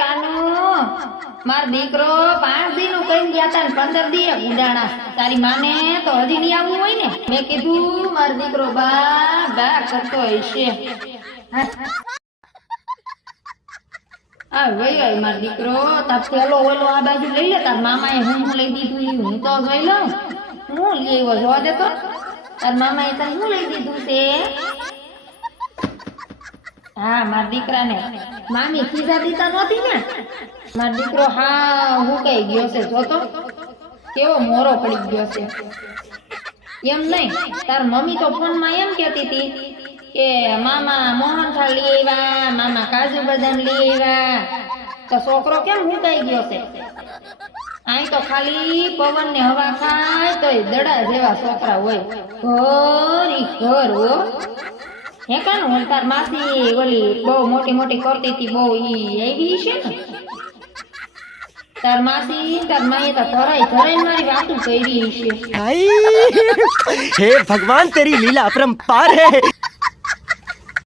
કાનુ માર દીકરો 5 દી નું કઈ ગયા તા 15 દી ઉડાણા તારી માને તો હજી નહીં આવવું હોય ને મેં કીધું માર દીકરો બા બા કરતો હશે આ વઈ માર દીકરો તાર પેલો ઓલો આ બાજુ લઈ લે તાર મામાએ હું લઈ દીધું હું તો જોઈ લઉં હું લઈ આવ્યો જોવા દે તો તાર મામાએ તને હું લઈ દીધું છે હા માર દીકરાને મામી ખીજા દીતા નહોતી ને માર દીકરો હા હું કઈ ગયો છે જો તો કેવો મોરો પડી ગયો છે એમ નહીં તાર મમ્મી તો ફોનમાં એમ કહેતી હતી કે મામા મોહનથાળ લઈ આવ્યા મામા કાજુ બદામ લઈ આવ્યા તો છોકરો કેમ હુકાઈ ગયો છે અહીં તો ખાલી પવન ને હવા ખાય તોય દડા જેવા છોકરા હોય ઘર હો હે કાનું તાર માસી ઓલી બહુ મોટી મોટી કરતી હતી બહુ ઈ આવી છે ને તાર માસી તાર માએ તો ધરાઈ મારી વાતું કરી છે हे भगवान तेरी लीला अपरंपार है।